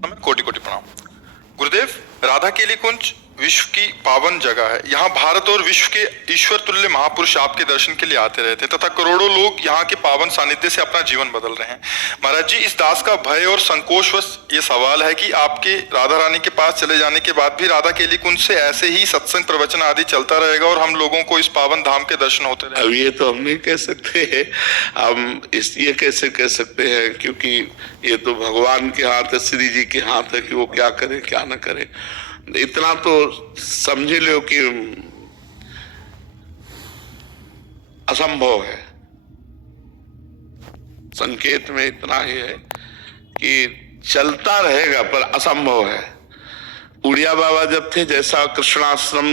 कोटि कोटि प्रणाम। गुरुदेव, राधा केली कुंज विश्व की पावन जगह है। यहाँ भारत और विश्व के ईश्वर तुल्य महापुरुष आपके दर्शन के लिए आते रहते हैं तथा करोड़ों लोग यहाँ के पावन सानिध्य से अपना जीवन बदल रहे हैं। महाराज जी, इस दास का भय और संकोचवश ये सवाल है कि आपके राधा रानी के पास चले जाने के बाद भी राधा केली कुंज से ऐसे ही सत्संग प्रवचन आदि चलता रहेगा और हम लोगों को इस पावन धाम के दर्शन होते रहेंगे? अब ये तो हम नहीं कह सकते हैं। हम इसलिए कैसे कह सकते हैं क्योंकि ये तो भगवान के हाथ है, श्री जी के हाथ है कि वो क्या करे क्या न करे। इतना तो समझ लो कि असंभव है। संकेत में इतना ही है कि चलता रहेगा पर असंभव है। उड़िया बाबा जब थे, जैसा कृष्णाश्रम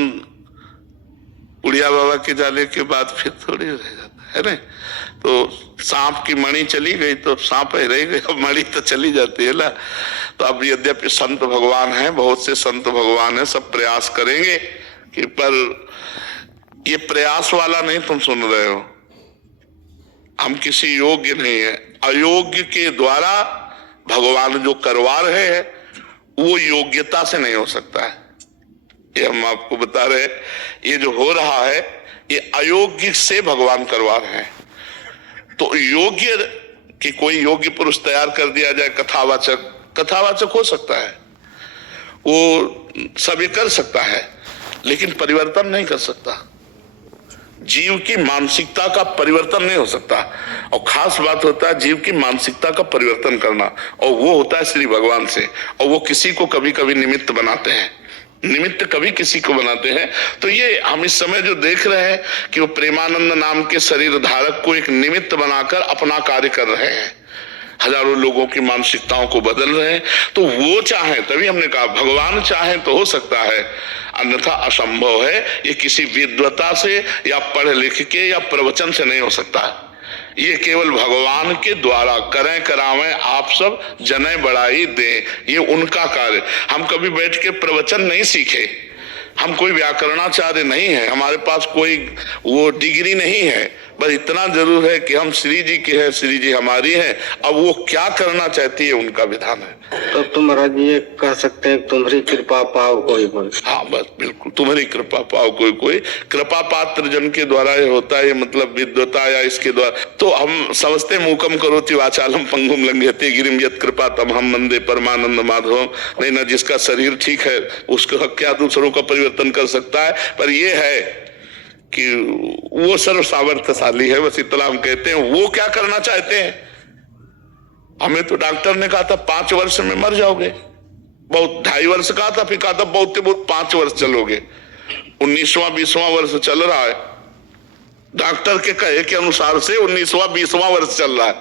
उड़िया बाबा के जाने के बाद फिर थोड़ी रह जाता है ना। तो सांप की मणि चली गई तो सांप ही रह गई, मणि तो चली जाती है ना। तो अब यद्यपि संत भगवान हैं, बहुत से संत भगवान हैं, सब प्रयास करेंगे कि, पर ये प्रयास वाला नहीं तुम सुन रहे हो। हम किसी योग्य नहीं है, अयोग्य के द्वारा भगवान जो करवा रहे हैं वो योग्यता से नहीं हो सकता है। ये हम आपको बता रहे हैं, ये जो हो रहा है ये अयोग्य से भगवान करवा रहे हैं। तो योग्य कि कोई योग्य पुरुष तैयार कर दिया जाए, कथावाचक हो सकता है, वो सभी कर सकता है, लेकिन परिवर्तन नहीं कर सकता। जीव की मानसिकता का परिवर्तन नहीं हो सकता। और खास बात होता है जीव की मानसिकता का परिवर्तन करना, और वो होता है श्री भगवान से। और वो किसी को कभी कभी निमित्त बनाते हैं, निमित्त कभी किसी को बनाते हैं। तो ये हम इस समय जो देख रहे हैं कि वो प्रेमानंद नाम के शरीर धारक को एक निमित्त बनाकर अपना कार्य कर रहे हैं, हजारों लोगों की मानसिकताओं को बदल रहे हैं। तो वो चाहे, तभी हमने कहा भगवान चाहे तो हो सकता है, अन्यथा असंभव है। ये किसी विद्वता से या पढ़ लिख के या प्रवचन से नहीं हो सकता। ये केवल भगवान के द्वारा करें करावें, आप सब जने बढ़ाई दें, ये उनका कार्य। हम कभी बैठ के प्रवचन नहीं सीखे, हम कोई व्याकरणाचार्य नहीं है, हमारे पास कोई वो डिग्री नहीं है, बस इतना जरूर है कि हम श्री जी के हैं, श्री जी हमारी हैं। अब वो क्या करना चाहती है उनका विधान है। तो तुम महाराज ये कह सकते हैं तुम्हारी कृपा पाओ कोई कोई। हाँ बस बिल्कुल, तुम्हारी कृपा पाओ कोई कोई। कृपा पात्र जन के द्वारा ये होता है, मतलब विद्वता या इसके द्वारा। तो हम समझते मूकम करोति वाचालम पंगुम लंघयते गिरिम यत् कृपा तमहम वंदे परमानंद माधवम। नहीं ना, जिसका शरीर ठीक है उसका क्या दूसरों का परिवर्तन कर सकता है। पर ये है कि वो सर्व सामर्थ्यशाली है, बस इतना हम कहते हैं। वो क्या करना चाहते हैं? हमें तो डॉक्टर ने कहा था 5 वर्ष में मर जाओगे, बहुत 2.5 वर्ष कहा था, फिर कहा था बहुत से बहुत 5 वर्ष चलोगे। 19वां 20वां वर्ष चल रहा है, डॉक्टर के कहे के अनुसार से 19वां 20वां वर्ष चल रहा है।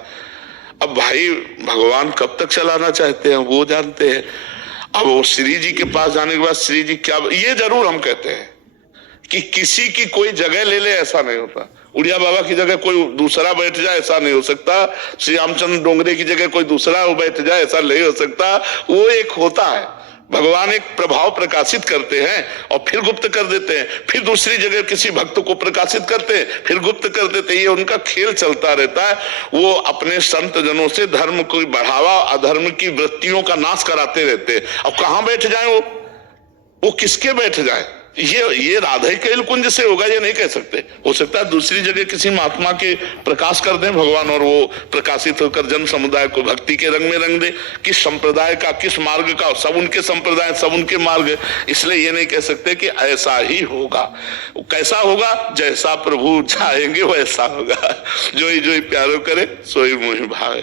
अब भाई भगवान कब तक चलाना चाहते हैं वो जानते हैं। अब वो श्री जी के पास जाने के बाद श्री जी क्या, ये जरूर हम कहते हैं कि किसी की कोई जगह ले ले, ऐसा नहीं होता। उड़िया बाबा की जगह कोई दूसरा बैठ जाए ऐसा नहीं हो सकता। श्री रामचंद्र डोंगरे की जगह कोई दूसरा बैठ जाए ऐसा नहीं हो सकता। वो एक होता है, भगवान एक प्रभाव प्रकाशित करते हैं और फिर गुप्त कर देते हैं, फिर दूसरी जगह किसी भक्त को प्रकाशित करते हैं, फिर गुप्त कर देते हैं। ये उनका खेल चलता रहता है। वो अपने संत जनों से धर्म को बढ़ावा, अधर्म की वृत्तियों का नाश कराते रहते हैं। अब कहां बैठ जाए वो किसके बैठ जाए? ये राधा केल कुंज से होगा ये नहीं कह सकते। हो सकता है दूसरी जगह किसी महात्मा के प्रकाश कर दें भगवान, और वो प्रकाशित होकर जन समुदाय को भक्ति के रंग में रंग दे। किस संप्रदाय का, किस मार्ग का, सब उनके संप्रदाय, सब उनके मार्ग। इसलिए ये नहीं कह सकते कि ऐसा ही होगा। कैसा होगा? जैसा प्रभु चाहेंगे वैसा होगा। जो ही प्यारो करे सोई मोहि भावे।